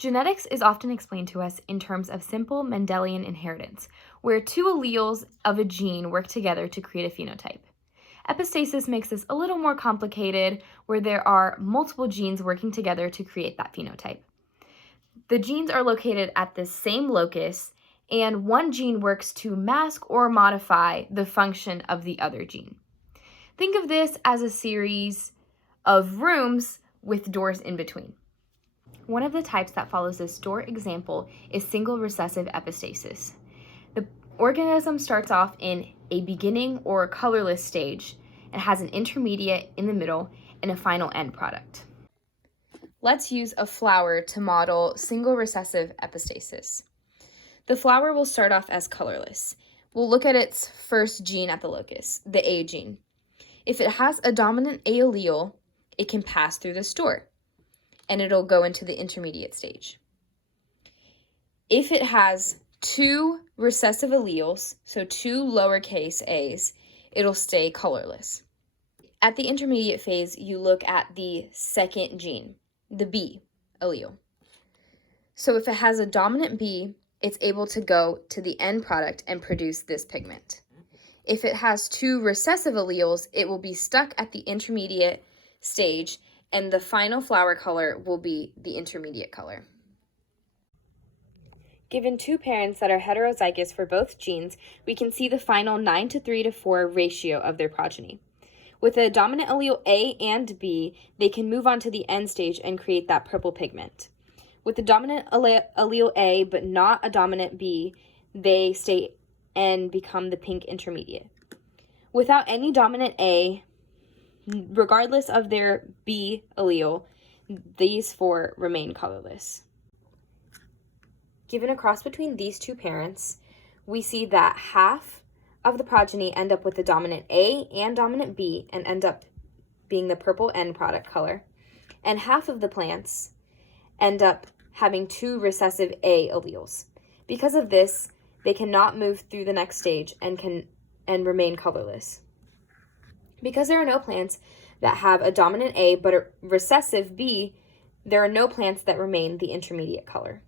Genetics is often explained to us in terms of simple Mendelian inheritance, where two alleles of a gene work together to create a phenotype. Epistasis makes this a little more complicated, where there are multiple genes working together to create that phenotype. The genes are located at the same locus, and one gene works to mask or modify the function of the other gene. Think of this as a series of rooms with doors in between. One of the types that follows this door example is single recessive epistasis. The organism starts off in a beginning or colorless stage and has an intermediate in the middle and a final end product. Let's use a flower to model single recessive epistasis. The flower will start off as colorless. We'll look at its first gene at the locus, the A gene. If it has a dominant A allele, it can pass through this door, and it'll go into the intermediate stage. If it has two recessive alleles, so two lowercase a's, it'll stay colorless. At the intermediate phase, you look at the second gene, the B allele. So if it has a dominant B, it's able to go to the end product and produce this pigment. If it has two recessive alleles, it will be stuck at the intermediate stage, and the final flower color will be the intermediate color. Given two parents that are heterozygous for both genes, we can see the final 9:3:4 ratio of their progeny. With a dominant allele A and B, they can move on to the end stage and create that purple pigment. With the dominant allele A but not a dominant B, they stay and become the pink intermediate. Without any dominant A, regardless of their B allele, these four remain colorless. Given a cross between these two parents, we see that half of the progeny end up with the dominant A and dominant B and end up being the purple end product color, and half of the plants end up having two recessive A alleles. Because of this, they cannot move through the next stage and remain colorless. Because there are no plants that have a dominant A but a recessive B, there are no plants that remain the intermediate color.